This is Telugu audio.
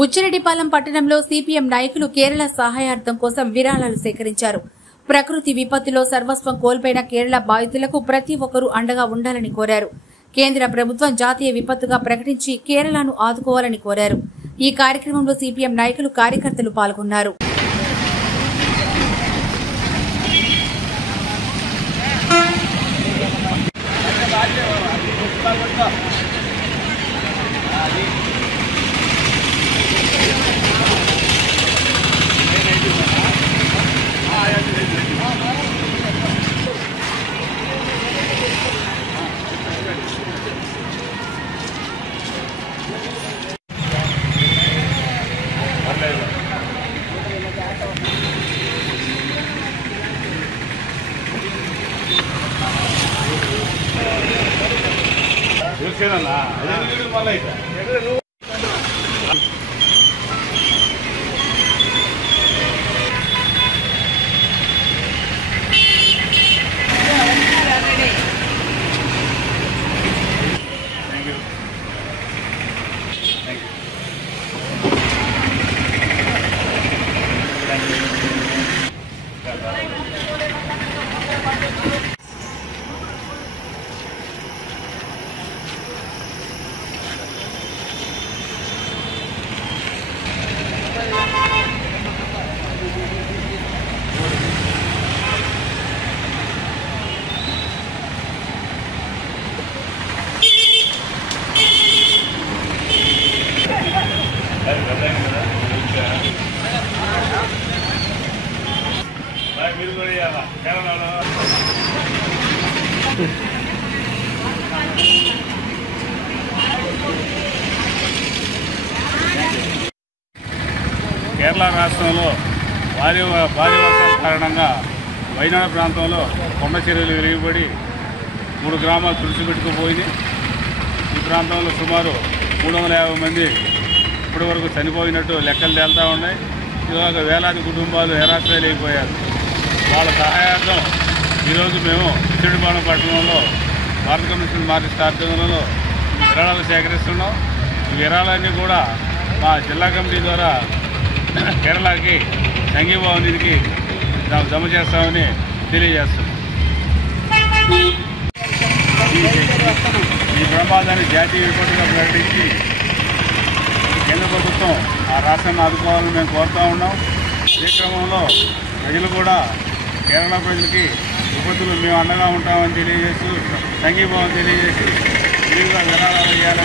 బుచ్చిరెడ్డిపాలెం పట్టణంలో సిపిఎం నాయకులు కేరళ సహాయార్థం కోసం విరాళాలు సేకరించారు. ప్రకృతి విపత్తులో సర్వస్వం కోల్పోయిన కేరళ బాధితులకు ప్రతి ఒక్కరూ అండగా ఉండాలని కోరారు. కేంద్ర ప్రభుత్వం జాతీయ విపత్తుగా ప్రకటించి కేరళను ఆదుకోవాలని కోరారు. ఈ కార్యక్రమంలో సిపిఎం నాయకులు, కార్యకర్తలు పాల్గొన్నారు. కేరళ రాష్ట్రంలో భారీ వర్షాల కారణంగా వైనాడు ప్రాంతంలో కొండ చర్యలు విరిగిపడి 3 గ్రామాలు తుడిచిపెట్టుకుపోయింది. ఈ ప్రాంతంలో సుమారు 350 మంది ఇప్పటి వరకు చనిపోయినట్టు లెక్కలు తేలుతూ ఉన్నాయి. ఇలాగ వేలాది కుటుంబాలు నిరాశ్రయాలు అయిపోయారు. వాళ్ళ సహాయార్థం ఈరోజు మేము బుచ్చిరెడ్డిపాలెం పట్టణంలో భారత కమ్యూనిస్ట్ మార్క్సిస్ట్ ఆధ్వర్యంలో విరాళాలు సేకరిస్తున్నాం. ఈ విరాళాన్ని కూడా మా జిల్లా కమిటీ ద్వారా కేరళకి సంఘీభావ నిధికి జమ చేస్తామని తెలియజేస్తున్నాం. ఈ ప్రమాదాన్ని జాతీయ విపత్తుగా ప్రకటించి కేంద్ర ప్రభుత్వం ఆ రాష్ట్రాన్ని ఆదుకోవాలని మేము కోరుతూ ఉన్నాం. ఈ క్రమంలో ప్రజలు కూడా కేరళ ప్రజలకి విపత్తులు మేము అండగా ఉంటామని తెలియజేస్తూ సంఘీభావం తెలియజేసి విరివిగా విరాళాలు వేయాలని